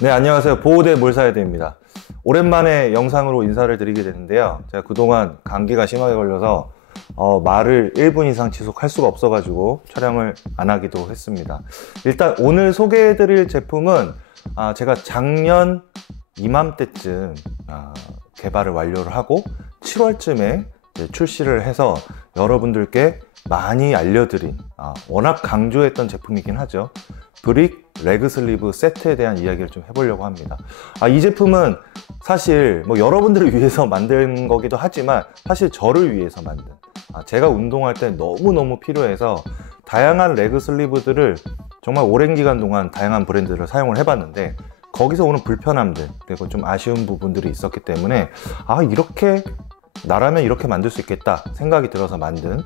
네, 안녕하세요. 보호대 몰사헤드입니다. 오랜만에 영상으로 인사를 드리게 되는데요. 제가 그동안 감기가 심하게 걸려서 말을 1분 이상 지속할 수가 없어가지고 촬영을 안 하기도 했습니다. 일단 오늘 소개해드릴 제품은 제가 작년 이맘때쯤 개발을 완료를 하고 7월쯤에 출시를 해서 여러분들께 많이 알려드린 워낙 강조했던 제품이긴 하죠. 브릭 레그 슬리브 세트에 대한 이야기를 좀 해보려고 합니다. 이 제품은 사실 여러분들을 위해서 만든 거기도 하지만 사실 저를 위해서 만든, 제가 운동할 때 너무너무 필요해서 다양한 레그 슬리브들을 정말 오랜 기간 동안 다양한 브랜드를 사용을 해봤는데 거기서 오는 불편함들 그리고 좀 아쉬운 부분들이 있었기 때문에 이렇게 나라면 이렇게 만들 수 있겠다 생각이 들어서 만든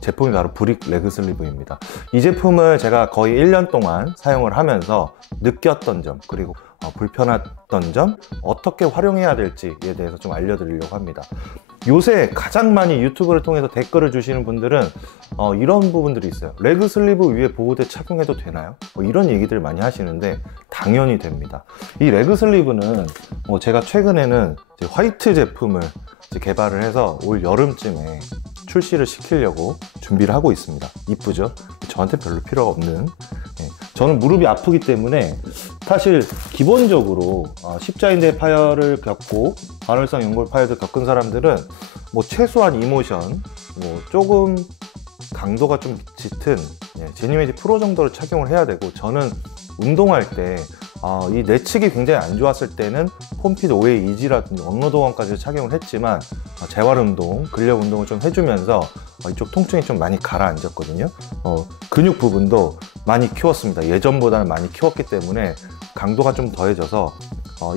제품이 바로 브릭 레그 슬리브입니다. 이 제품을 제가 거의 1년 동안 사용을 하면서 느꼈던 점, 그리고 불편했던 점, 어떻게 활용해야 될지에 대해서 좀 알려드리려고 합니다. 요새 가장 많이 유튜브를 통해서 댓글을 주시는 분들은 이런 부분들이 있어요. 레그 슬리브 위에 보호대 착용해도 되나요? 이런 얘기들 많이 하시는데 당연히 됩니다. 이 레그 슬리브는 제가 최근에는 화이트 제품을 개발을 해서 올 여름쯤에 출시를 시키려고 준비를 하고 있습니다. 이쁘죠? 저한테 별로 필요가 없는, 저는 무릎이 아프기 때문에 사실 기본적으로 십자인대 파열을 겪고 반월성 연골 파열을 겪은 사람들은 최소한 이모션, 조금 강도가 좀 짙은 제니메디 프로 정도를 착용을 해야 되고, 저는 운동할 때 이 내측이 굉장히 안 좋았을 때는 폼핏 5회 이지라든지 언로도건까지 착용을 했지만 재활 운동, 근력 운동을 좀 해주면서 이쪽 통증이 좀 많이 가라앉았거든요. 근육 부분도 많이 키웠습니다. 예전보다는 많이 키웠기 때문에 강도가 좀 더해져서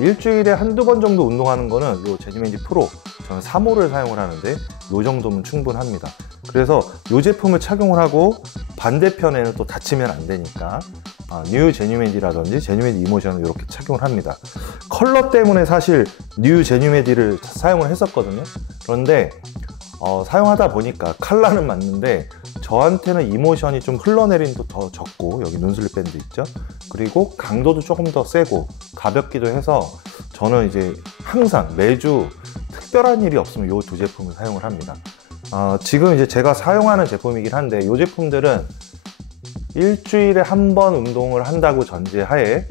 일주일에 한두 번 정도 운동하는 거는 이 제니메디 프로, 저는 3호를 사용을 하는데 이 정도면 충분합니다. 그래서 이 제품을 착용을 하고 반대편에는 또 다치면 안 되니까 뉴 제니메디라든지 제니메디 이모션을 이렇게 착용을 합니다. 컬러 때문에 사실 뉴 제니메디를 사용을 했었거든요. 그런데 사용하다 보니까 컬러는 맞는데 저한테는 이모션이 좀 흘러내림도 더 적고, 여기 눈슬립 밴드 있죠? 그리고 강도도 조금 더 세고 가볍기도 해서 저는 이제 항상 매주 특별한 일이 없으면 이 두 제품을 사용을 합니다. 지금 이제 제가 사용하는 제품이긴 한데 이 제품들은 일주일에 한 번 운동을 한다고 전제하에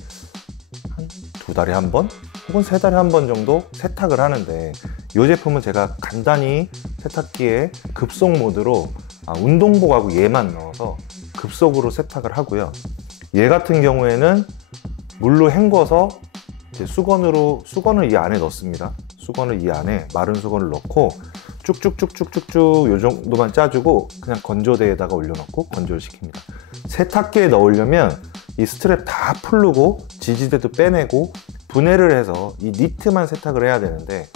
한 2달에 한 번 혹은 3달에 한 번 정도 세탁을 하는데, 이 제품은 제가 간단히 세탁기에 급속 모드로 운동복하고 얘만 넣어서 급속으로 세탁을 하고요. 얘 같은 경우에는 물로 헹궈서 이제 수건을 이 안에 넣습니다. 수건을 이 안에 마른 수건을 넣고 쭉쭉쭉쭉쭉쭉 요 정도만 짜주고 그냥 건조대에다가 올려놓고 건조를 시킵니다. 세탁기에 넣으려면 이 스트랩 다 풀르고 지지대도 빼내고 분해를 해서 이 니트만 세탁을 해야 되는데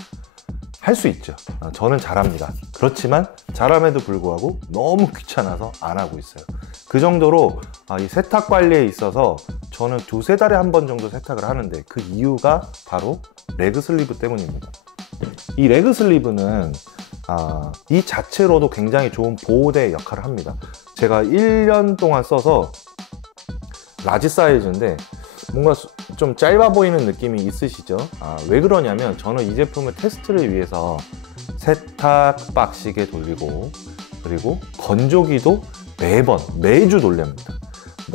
할 수 있죠. 저는 잘합니다. 그렇지만 잘함에도 불구하고 너무 귀찮아서 안 하고 있어요. 그 정도로 이 세탁 관리에 있어서 저는 2~3달에 한 번 정도 세탁을 하는데 그 이유가 바로 레그 슬리브 때문입니다. 이 레그 슬리브는 이 자체로도 굉장히 좋은 보호대 역할을 합니다. 제가 1년 동안 써서 라지 사이즈인데 뭔가 좀 짧아 보이는 느낌이 있으시죠? 왜 그러냐면 저는 이 제품을 테스트를 위해서 세탁 빡시게 돌리고, 그리고 건조기도 매주 돌립니다.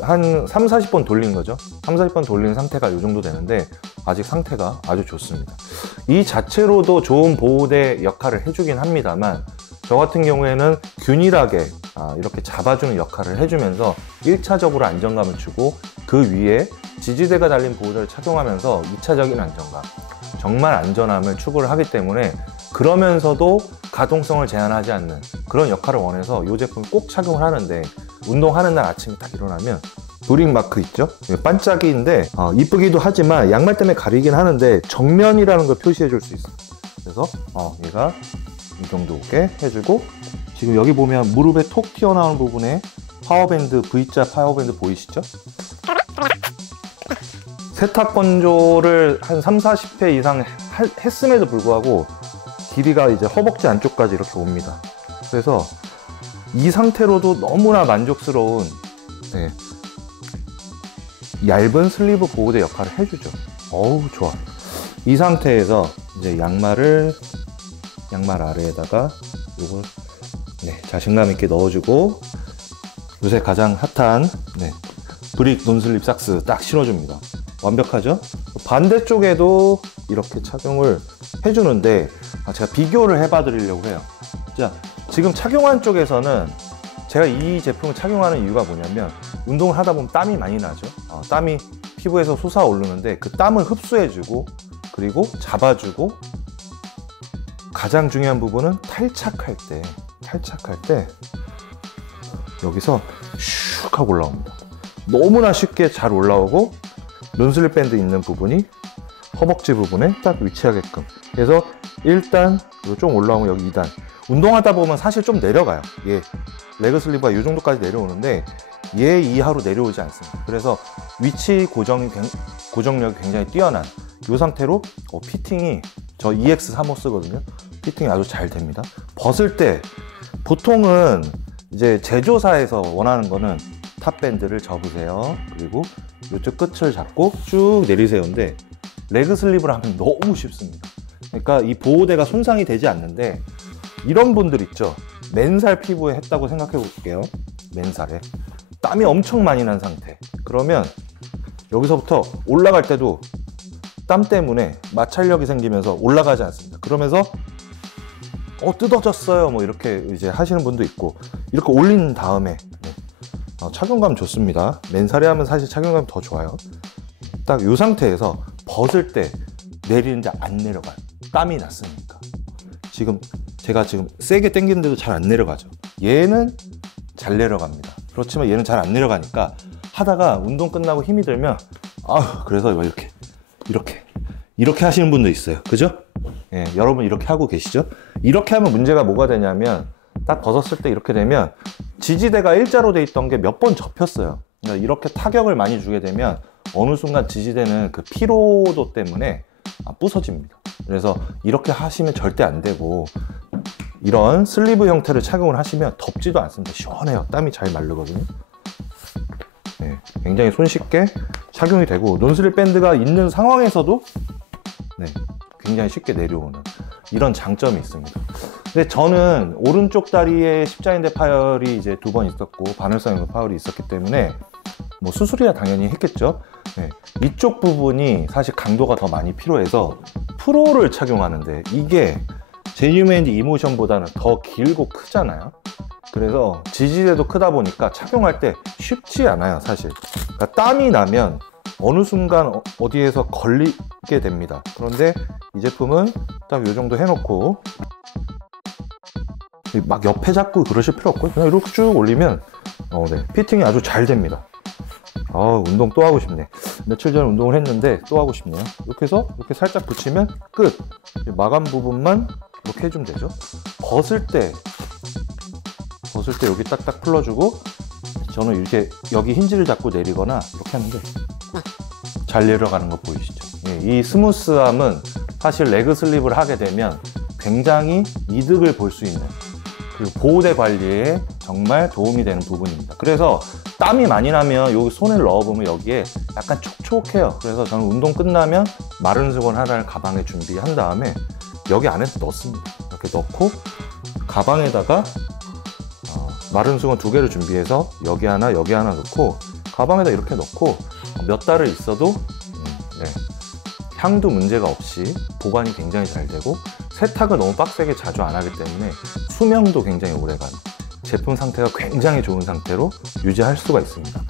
한 30~40번 돌린 거죠. 30~40번 돌린 상태가 이 정도 되는데 아직 상태가 아주 좋습니다. 이 자체로도 좋은 보호대 역할을 해주긴 합니다만 저 같은 경우에는 균일하게 이렇게 잡아주는 역할을 해주면서 1차적으로 안정감을 주고, 그 위에 지지대가 달린 보호대를 착용하면서 2차적인 안정감, 정말 안전함을 추구를 하기 때문에, 그러면서도 가동성을 제한하지 않는 그런 역할을 원해서 이 제품을 꼭 착용을 하는데, 운동하는 날 아침에 딱 일어나면 브릭 마크 있죠? 반짝이인데 이쁘기도 하지만 양말 때문에 가리긴 하는데 정면이라는 걸 표시해 줄 수 있어요. 그래서 얘가 이 정도게 해주고, 지금 여기 보면 무릎에 톡 튀어나오는 부분에 파워밴드, V자 파워밴드 보이시죠? 세탁 건조를 한 30~40회 이상 했음에도 불구하고 길이가 이제 허벅지 안쪽까지 이렇게 옵니다. 그래서 이 상태로도 너무나 만족스러운 얇은 슬리브 보호대 역할을 해주죠. 어우, 좋아. 이 상태에서 이제 양말 아래에다가 요걸 자신감 있게 넣어주고, 요새 가장 핫한 브릭 논슬립 삭스 딱 신어줍니다. 완벽하죠? 반대쪽에도 이렇게 착용을 해주는데, 제가 비교를 해봐 드리려고 해요. 자, 지금 착용한 쪽에서는 제가 이 제품을 착용하는 이유가 뭐냐면, 운동을 하다 보면 땀이 많이 나죠. 땀이 피부에서 솟아오르는데 그 땀을 흡수해주고, 그리고 잡아주고, 가장 중요한 부분은 탈착할 때 여기서 슉 하고 올라옵니다. 너무나 쉽게 잘 올라오고, 논슬립 밴드 있는 부분이 허벅지 부분에 딱 위치하게끔. 그래서 1단 좀 올라오면 여기 2단. 운동하다 보면 사실 좀 내려가요. 레그 슬리브가 이 정도까지 내려오는데 얘 이하로 내려오지 않습니다. 그래서 위치 고정력이 굉장히 뛰어난 이 상태로 피팅이, 저 EX35 쓰거든요. 피팅이 아주 잘 됩니다. 벗을 때 보통은 이제 제조사에서 원하는 거는 탑 밴드를 접으세요. 그리고 이쪽 끝을 잡고 쭉 내리세요인데, 레그 슬립을 하면 너무 쉽습니다. 그러니까 이 보호대가 손상이 되지 않는데, 이런 분들 있죠. 맨살 피부에 했다고 생각해 볼게요. 맨살에 땀이 엄청 많이 난 상태. 그러면 여기서부터 올라갈 때도 땀 때문에 마찰력이 생기면서 올라가지 않습니다. 그러면서 뜯어졌어요 뭐 이렇게 이제 하시는 분도 있고, 이렇게 올린 다음에 착용감 좋습니다. 맨살에 하면 사실 착용감이 더 좋아요. 딱 이 상태에서 벗을 때 내리는데 안 내려가요. 땀이 났으니까. 제가 지금 세게 당기는데도 잘 안 내려가죠. 얘는 잘 내려갑니다. 그렇지만 얘는 잘 안 내려가니까 하다가 운동 끝나고 힘이 들면 그래서 이렇게 하시는 분도 있어요. 그죠? 여러분 이렇게 하고 계시죠? 이렇게 하면 문제가 뭐가 되냐면, 딱 벗었을 때 이렇게 되면 지지대가 일자로 돼 있던 게 몇 번 접혔어요. 그러니까 이렇게 타격을 많이 주게 되면 어느 순간 지지대는 그 피로도 때문에 부서집니다. 그래서 이렇게 하시면 절대 안 되고, 이런 슬리브 형태를 착용을 하시면 덥지도 않습니다. 시원해요. 땀이 잘 마르거든요. 굉장히 손쉽게 착용이 되고, 논슬립 밴드가 있는 상황에서도 굉장히 쉽게 내려오는 이런 장점이 있습니다. 근데 저는 오른쪽 다리에 십자인대 파열이 이제 2번 있었고, 바늘성 파열이 있었기 때문에 뭐 수술이야 당연히 했겠죠. 이쪽 부분이 사실 강도가 더 많이 필요해서 프로를 착용하는데, 이게 제뉴맨 이모션보다는 더 길고 크잖아요. 그래서 지지대도 크다 보니까 착용할 때 쉽지 않아요 사실. 그러니까 땀이 나면 어느 순간 어디에서 걸리게 됩니다. 그런데 이 제품은 딱 이 정도 해놓고 막 옆에 잡고 그러실 필요 없고, 그냥 이렇게 쭉 올리면 피팅이 아주 잘 됩니다. 운동 또 하고 싶네. 며칠 전에 운동을 했는데 또 하고 싶네요. 이렇게 해서 이렇게 살짝 붙이면 끝. 마감 부분만 이렇게 해주면 되죠. 벗을 때 여기 딱딱 풀어주고, 저는 이렇게 여기 힌지를 잡고 내리거나 이렇게 하는데 잘 내려가는 거 보이시죠? 이 스무스함은 사실 레그 슬립을 하게 되면 굉장히 이득을 볼 수 있는, 그리고 보호대 관리에 정말 도움이 되는 부분입니다. 그래서 땀이 많이 나면 여기 손을 넣어보면 여기에 약간 촉촉해요. 그래서 저는 운동 끝나면 마른 수건 하나를 가방에 준비한 다음에 여기 안에 넣습니다. 이렇게 넣고 가방에다가 마른 수건 2개를 준비해서 여기 하나 넣고 가방에다 이렇게 넣고 몇 달을 있어도 향도 문제가 없이 보관이 굉장히 잘 되고, 세탁을 너무 빡세게 자주 안 하기 때문에 수명도 굉장히 오래가는, 제품 상태가 굉장히 좋은 상태로 유지할 수가 있습니다.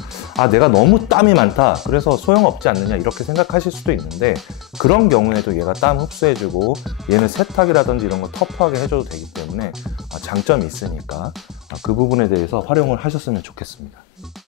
내가 너무 땀이 많다 그래서 소용없지 않느냐 이렇게 생각하실 수도 있는데, 그런 경우에도 얘가 땀 흡수해주고 얘는 세탁이라든지 이런 거 터프하게 해줘도 되기 때문에 장점이 있으니까 그 부분에 대해서 활용을 하셨으면 좋겠습니다.